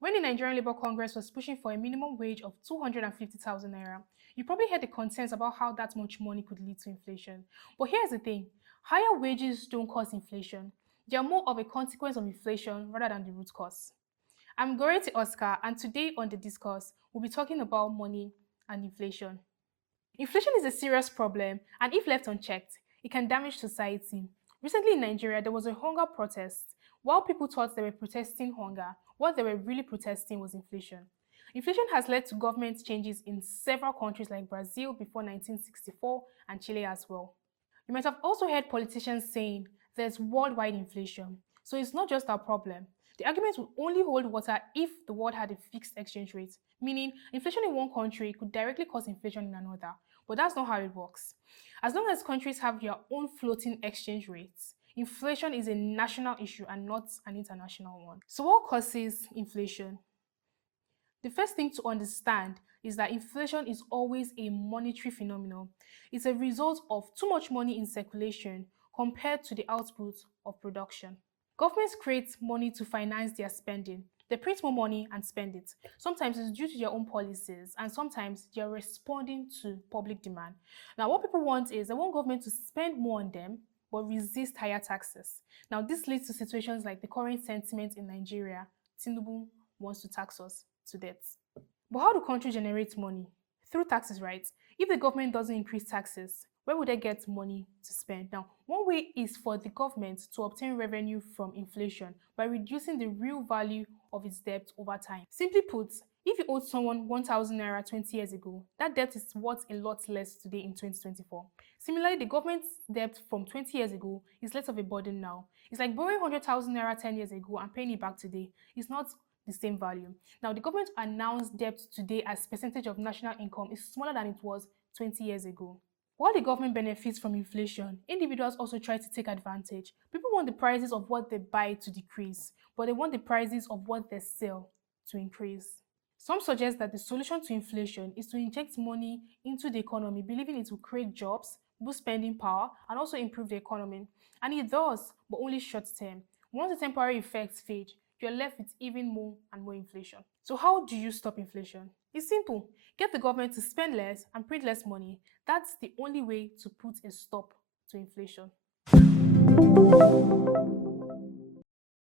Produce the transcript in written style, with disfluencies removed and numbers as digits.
When the Nigerian Labour Congress was pushing for a minimum wage of 250,000 naira, you probably heard the concerns about how that much money could lead to inflation. But here's the thing, higher wages don't cause inflation. They are more of a consequence of inflation rather than the root cause. I'm Goreti Oscar, and today on the Discourse, we'll be talking about money and inflation. Inflation is a serious problem, and if left unchecked, it can damage society. Recently in Nigeria, there was a hunger protest. While people thought they were protesting hunger, what they were really protesting was inflation. Inflation has led to government changes in several countries like Brazil before 1964 and Chile as well. You might have also heard politicians saying there's worldwide inflation, so it's not just our problem. The argument would only hold water if the world had a fixed exchange rate, meaning inflation in one country could directly cause inflation in another. But that's not how it works. As long as countries have their own floating exchange rates, inflation is a national issue and not an international one. So, what causes inflation? The first thing to understand is that inflation is always a monetary phenomenon. It's a result of too much money in circulation compared to the output of production. Governments create money to finance their spending. They print more money and spend it. Sometimes it's due to their own policies, and sometimes they're responding to public demand. Now, what people want is they want government to spend more on them but resist higher taxes. Now, this leads to situations like the current sentiment in Nigeria. Tinubu wants to tax us to death. But how do countries generate money? Through taxes, right? If the government doesn't increase taxes, where would they get money to spend? Now, one way is for the government to obtain revenue from inflation by reducing the real value of its debt over time. Simply put, if you owed someone 1,000 naira 20 years ago, that debt is worth a lot less today in 2024. Similarly, the government's debt from 20 years ago is less of a burden now. It's like borrowing 100,000 naira 10 years ago and paying it back today. It's not the same value. Now, the government announced debt today as percentage of national income is smaller than it was 20 years ago. While the government benefits from inflation, individuals also try to take advantage. People want the prices of what they buy to decrease, but they want the prices of what they sell to increase. Some suggest that the solution to inflation is to inject money into the economy, believing it will create jobs, boost spending power, and also improve the economy. And it does, but only short term. Once the temporary effects fade, you're left with even more and more inflation. So how do you stop inflation? It's simple. Get the government to spend less and print less money. That's the only way to put a stop to inflation.